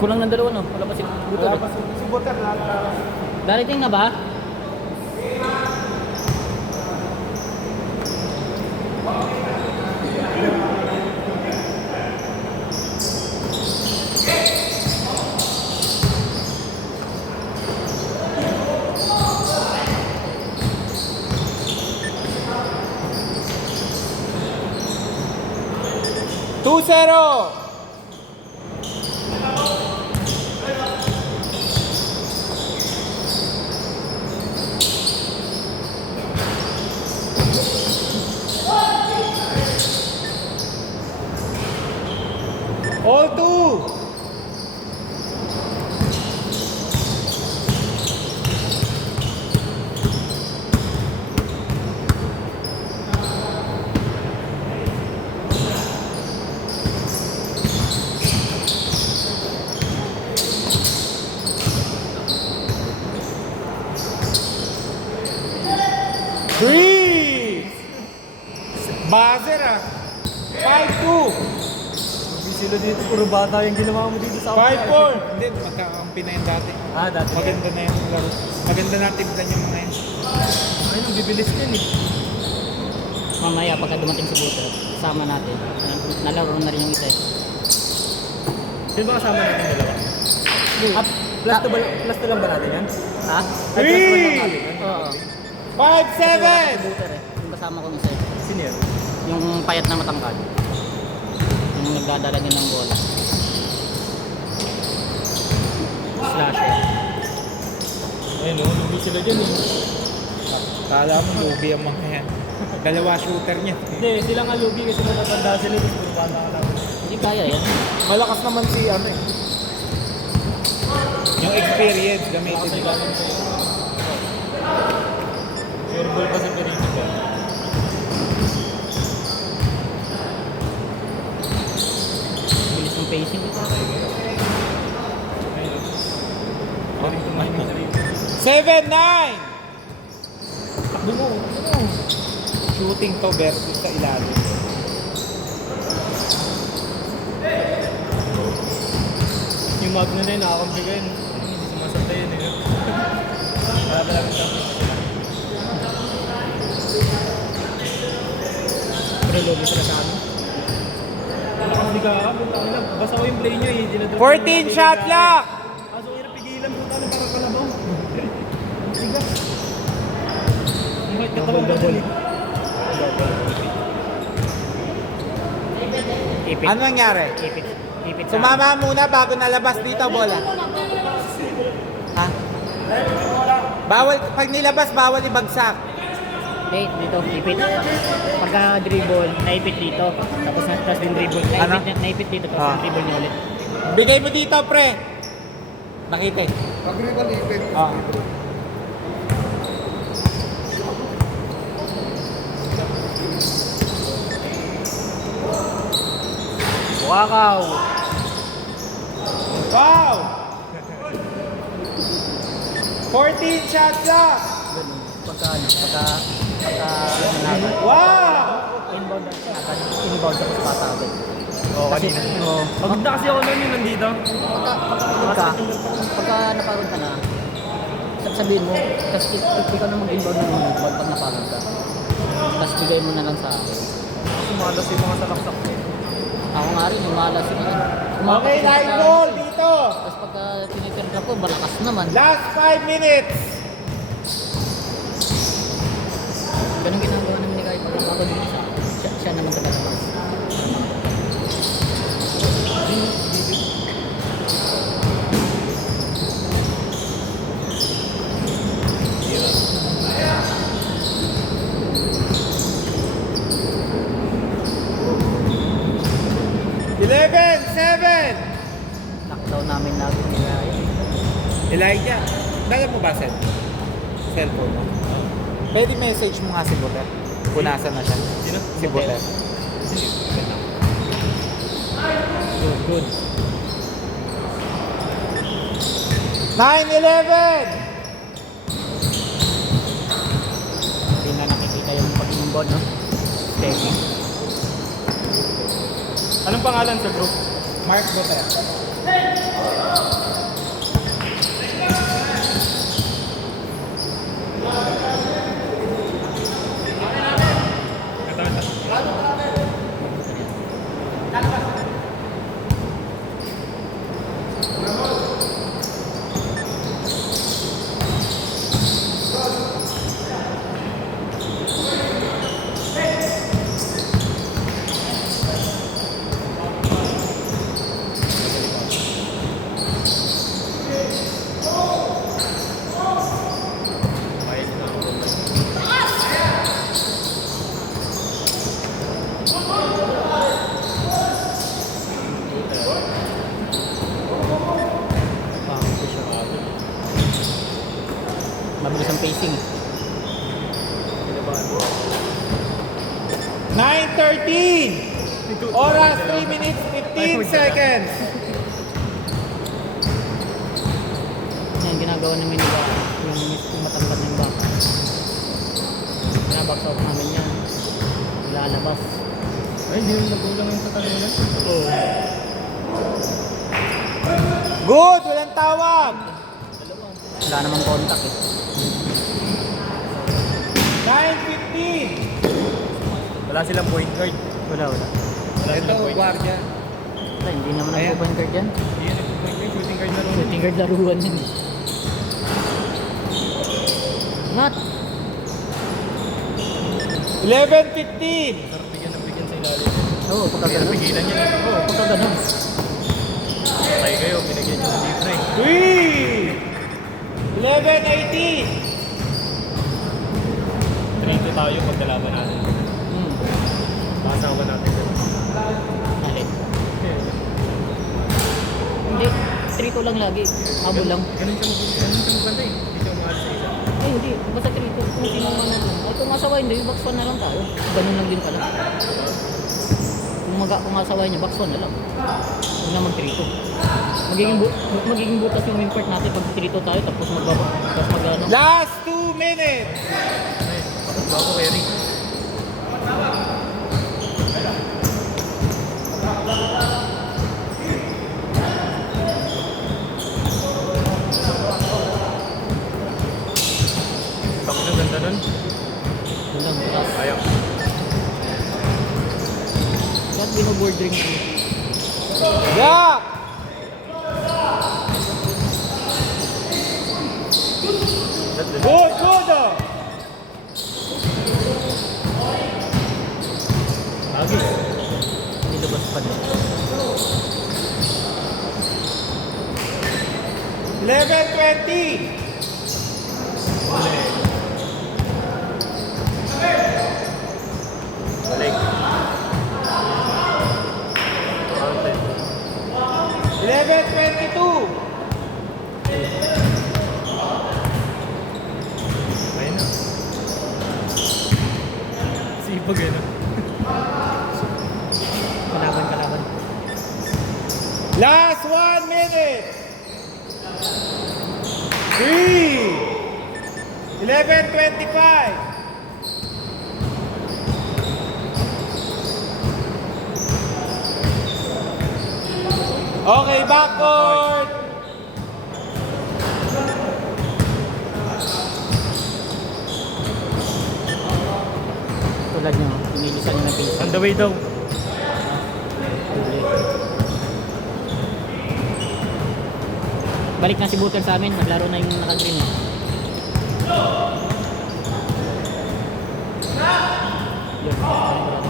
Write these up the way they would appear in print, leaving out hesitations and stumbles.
Kulang ng dalawa, no? Wala pa si Buto. Wala pa si Butter. Darating na ba? Two zero. All two. Three. Buzzer ah. 5-2. Sila dito, puro bata yung ginawa mo dito sa 5-4. Hindi, magkakampi na yun dati. Ah, dati. Maganda na yung laro. Maganda na timplan yung mga yun. Ay, nung bibilis din eh. Mamaya, pagka dumating si Buto, kasama natin. Nalaro na rin yung isa eh. Sino ba kasama natin dalawa? Ah, plus 2 lang ba natin yan? Ha? Ay, plus 1 lang natin yan? Oo. 5-7. Si Buto eh. Yung kasama kong isa eh. Sino yan? Yung payat na matangkad. Yung nagdadala niya ng bola. Slasher. Ayun o, lugi sila dyan eh. Kala mo lubi ang mga yan. Dalawa shooter niya. Hindi, sila nga lugi kasi matatanda sila. Tapos puro bata ka lang. Hindi kaya yan. Malakas naman si ano eh. Yung experience Kasi gamitin. galing sa sure ball pa sa Perito ka. Bilis ng pacing. Perito nga yung sarili. 7-9. Takbo mo. Shooting to versus sa ilalim. Yung Magna na yun, nakakampi ka yun. Hindi sumasabay yun eh. Para talaga sa pero logo sila sa amin. Wala kang ligaan, punta ka lang. Basta ko yung play nyo eh. 14 shot lock. Kaso kaya napigilan, punta lang para kalabaw. Tigas. Yung kahit katawan ka dyan eh. Ipit. Ano nangyari? Ipit. Ipit sa Sumama muna bago nalabas dito bola. Ha? Bawal, pag nilabas, bawal ibagsak. Hey, dito, ipit. Pagka dribble, naipit dito. Tapos din dribble. Ano? Naipit dito, tapos Ah. dribble niya ulit. Bigay mo dito, pre. Nakita eh. Pag ipit. Ah. Wakaw! Wow! 14 shot lock. Wow! Inbound ako sa patawid. Oo, kanina. Pagod na kasi ako noon yung nandito. Pagka napagod ka na, sabihin mo, kasi ikaw na mag-inbound ng mga ball pag napagod ka. Tapos bigay mo na lang sa akin. Sumalas yung mga salaksak ko. Ako nga rin, yung malas yun. Okay, line ball dito. Tapos pagka tinitirna ko, balakas naman. Last 5 minutes. Ganun ginagawa naman ni Kai pag napagod yung isa. Siya naman talaga. Eleven, 7. Lockdown namin lagi nila. Elijah, dala mo ba cellphone mo? Pwede message mo nga si Butter. Punasan na siya. Sino? Si Butter. Good. 9-11. Hindi na nakikita yung pag-inbound, no? Steady. Anong pangalan sa group? Mark Butter. spacing. 9:13. Oras 3 minutes 15 seconds. Yan, ginagawa namin nila yung matangkad ng back. Binabox out namin yan. Lalabas. Ay, hindi yung nagulang yung sa talunan. Oo. Good, walang tawag. Wala namang contact eh. 9:15. Wala silang point guard. Wala. Ito, guardia. Wala, hindi naman Ayan. ang point guard yan. Hindi yan nag-point guard, shooting guard na rin. Shooting guard laruan yan eh. Not. 11:15. Sarap bigyan sa ilalim. Oo, pagka ganun. Pigilan yan eh. Oo, pagka ganun. Patay kayo, binigyan nyo ng libre. 3. 11:18. 3-2 tayo pag kalaban natin. Pasama natin. Mali. Hindi, 3-2 lang lagi. Habol lang. Ganun siya magbantay. Hindi siya umahal sa isa. Eh, hindi. Basta 3-2. Kung sino man na lang. Ay, kung masaway, hindi. Box 1 na lang tayo. Ganun lang din pala. Kung masaway niya, box 1 na lang. Huwag na mag 3-2. Magiging butas yung import natin pag 3-2 tayo, tapos mag-ano. Last 2 minutes. Tapos ba ako, Eric? Bak na ganda nun. Yun lang, butas. Ayaw. Lahat binoboard ring namin. Yak. Good, good. Agis. Nilabas pa din. 11:20. Balik. Counted. 11:22. Ayun na. Sipag eh, no? Kalaban. Last 1 minute. 3. 11:25. Okay, backcourt. Tulad nyo, pinilisan nyo ng pinsan. On the way daw. Balik na si Buter sa amin, naglaro na yung naka-green. Yun.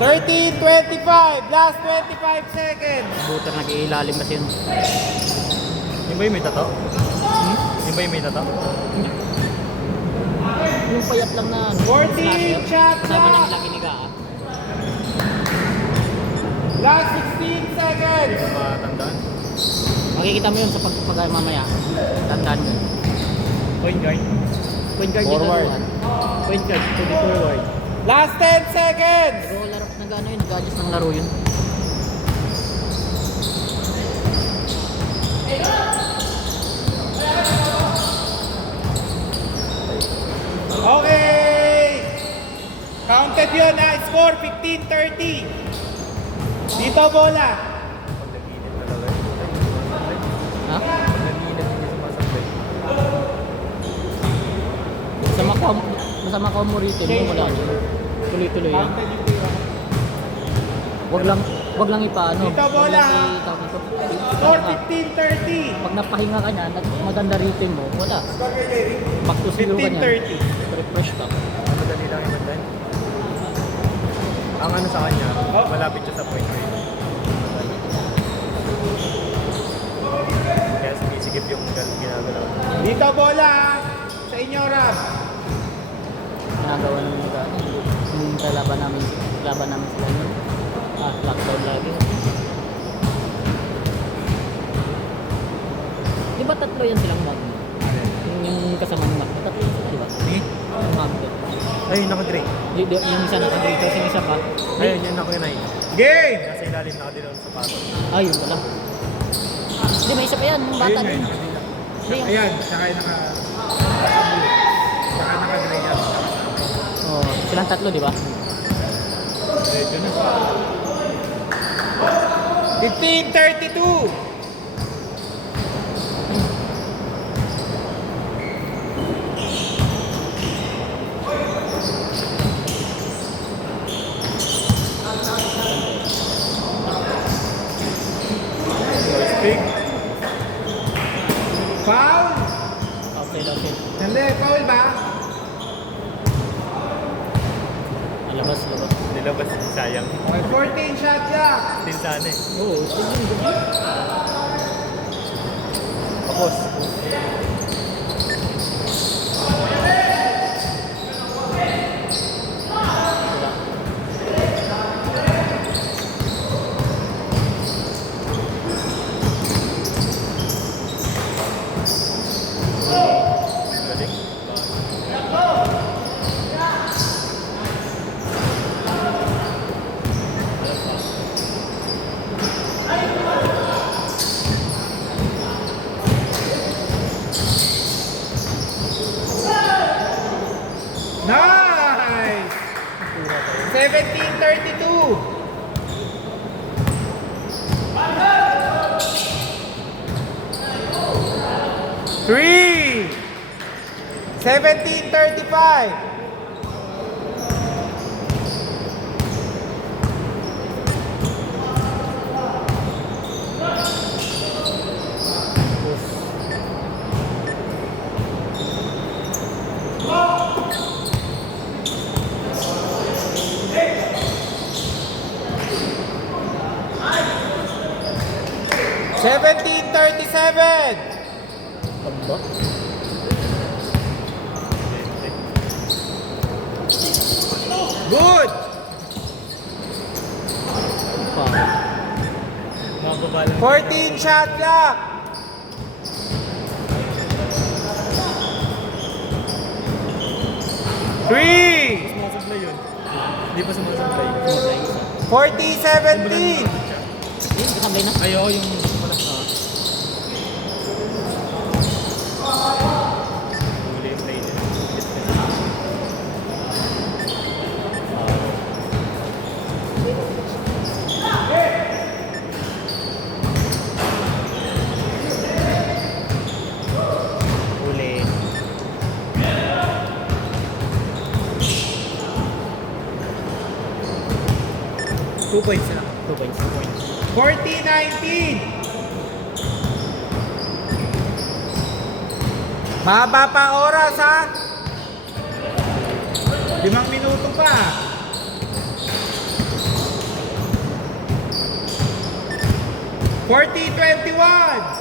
13:25. Last 25 seconds. Buter nag-iilalim kasi yun. Yung ba yung may tato? Yung ba yung may tato? Yung payat lang na 14 shot Kasama clock. ng laki ni Gaa. Last 16 seconds. Matandaan. Makikita mo yun sa pagpapagay mamaya. Tandaan mo. Point guard. Point guard yung Forward. laruan. Point guard, to be forward. Last 10 seconds. Pero larap na gano'n yun, nag-adjust ng laro yun. Okay. Counted yun na. Score 15-30. Dito bola. Pag nag-iinit talaga yun. Ha? Pag nag-iinit hindi sumasablay. Masama ka mo rito, mo wala yun. Tuloy-tuloy yan. Counted yung tira. Wag lang ipaano. Dito bola, Wag lang ha? tawag ito. Score 15-30. Pag napahinga ka niya, maganda rhythm mo, wala. Back to zero ka niya. 15-30. Refresh ka. Madali lang yung bandan. Ang ano sa kanya, malapit siya sa point guard. Kaya sumisigip yung ginagalaw. Dito bola. Sa inyo, Ram. Ginagawa ng mga yung laban namin sila yun. Lockdown lagi. Di ba tatlo yan silang mag? Yung kasama ng mag, tatlo yan sila, di ba? Ni? Yung hamper. Ayun, naka-gray. Yung isa naka-gray, tapos yung isa pa. Ayun, yung naka-9. Game! Nasa ilalim nakadilaw sa sapatos. Ayun wala. Hindi, may isa pa yan, yung bata Ayun, din. may nakadila. Hindi, yung... Ayan, saka yung saka naka-gray yan. Oh, silang tatlo, di ba? Medyo na. 15-32! Big. Foul! Outside, outside. Hindi, foul ba? Labas, labas. Nilabas, sayang. Okay, 14 shot clock! Still sana eh. Oo, still yun, gabi. Tapos. Wala. Galing. Nice! 17-32! Three! 17-35! Seventeen 37! Aba. Good! Pa. Mababa lang. 14 shot clock! Three! Sumasablay yun. Hindi pa sumasablay. Sumablay isa. 40-17! Ayun, kasablay na. Ayaw yung malas na. Huli yung play niya. Huli. 2 points na. 2 points. 40-19! Mahaba pa oras ha? 5 minuto pa. Forty 21.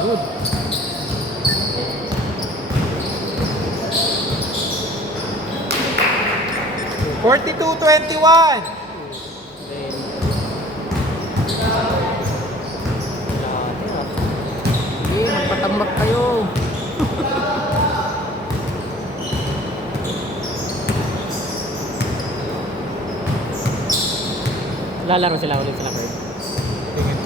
Good. 42-21. Then, sige, magpatambak kayo. Lalaro sila ulit sila Bird. Tingin.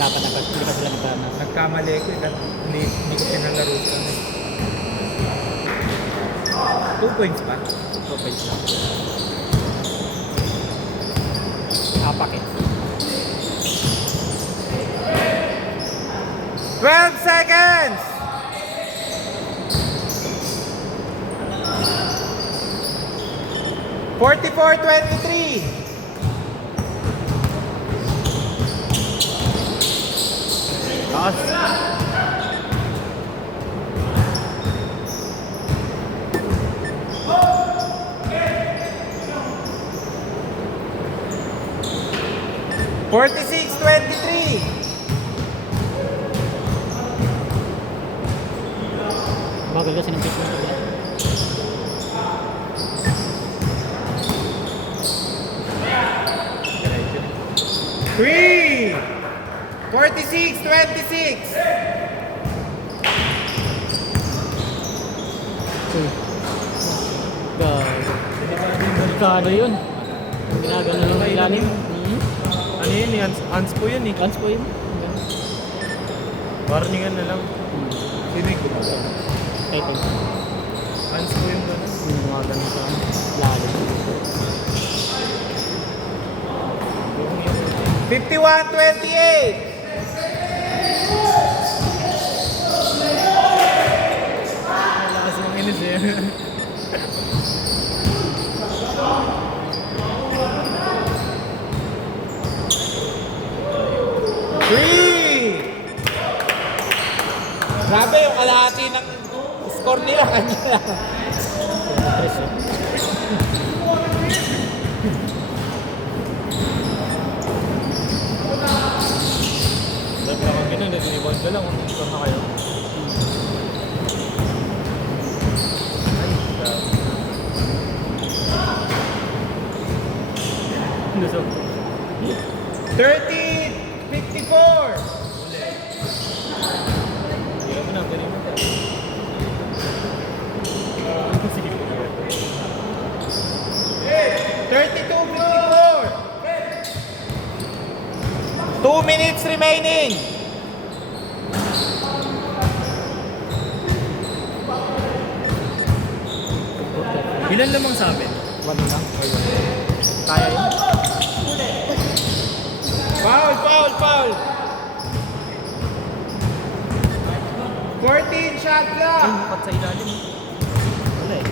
Dapat hindi pa sila nagkana. Nagkamali ko. Hindi ko pinalaro sa 2 points pa. 2 points lang. Apak eh. 12 seconds. Forty-four 23. Taas. 46-23. Bagal kasi ng pitch mo. Three. 46-26. Delikado yun. Ginagano yung ilalim. Ano yun? Hands po yun eh. Lance po yun. Warningan na lang. Sino yung gumagawa? Kahit yun. Hands po yung gano'n. Yung mga ganun sa lalim. 51-28. Lakas ng inis eh. Three. Grabe yung kalahati ng score nila kanina. Tres eh. Dapat ako ganun, nag-rebound ka lang. Kung score na kayo. Ay, grabe. Lusog. 13-54. Hindi mo na, pwede mo na. Sige po. 32-54. 2 minutes remaining. Ilan lamang sabi? Walo lang. Kaya yun. Foul, foul, foul. 14 shot Ay, clock. mukat sa ilalim. Wala eh.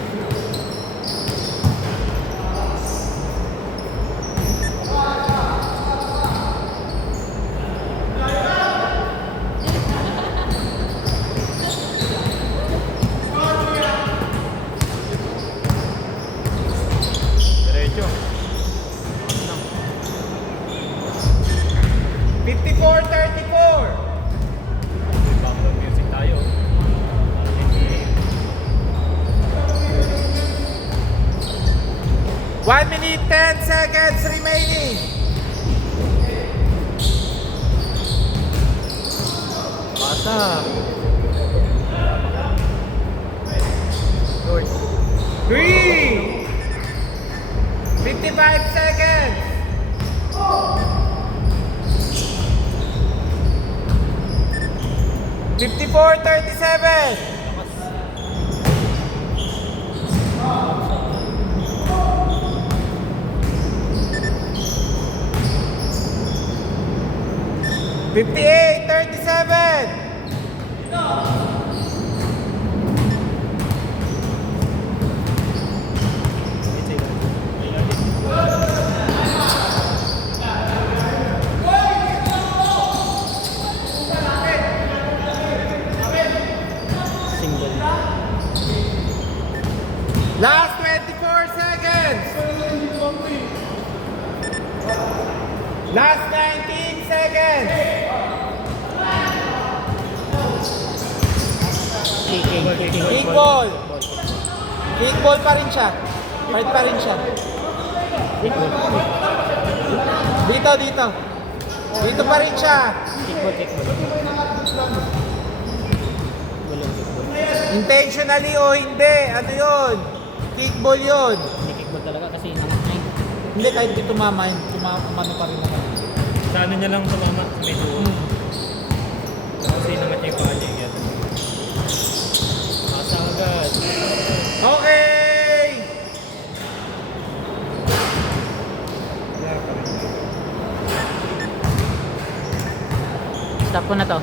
Diretso. 54-34. Background music tayo. One minute, 10 seconds remaining. Bata. Lord. 3. 55 seconds. 54-37. 58-37. Single. Last 24 seconds. Last 19 seconds. Kicking. Kick ball. Kick ball pa rin siya. Fight pa rin siya. Dito, dito. Dito pa rin siya. Kickball. Walang kickball. Intentionally o hindi. Ano yun? Kick ball yun. Hindi kickball talaga kasi nangat-9. Hindi, kahit di tumama yun. Tumama pa rin naman. Sa ano niya lang tumama? Sa may duo. Kasi naman niya yung paa niya. Yan. Nakasang agad. Okay! Wala pa rin. Stop ko na to.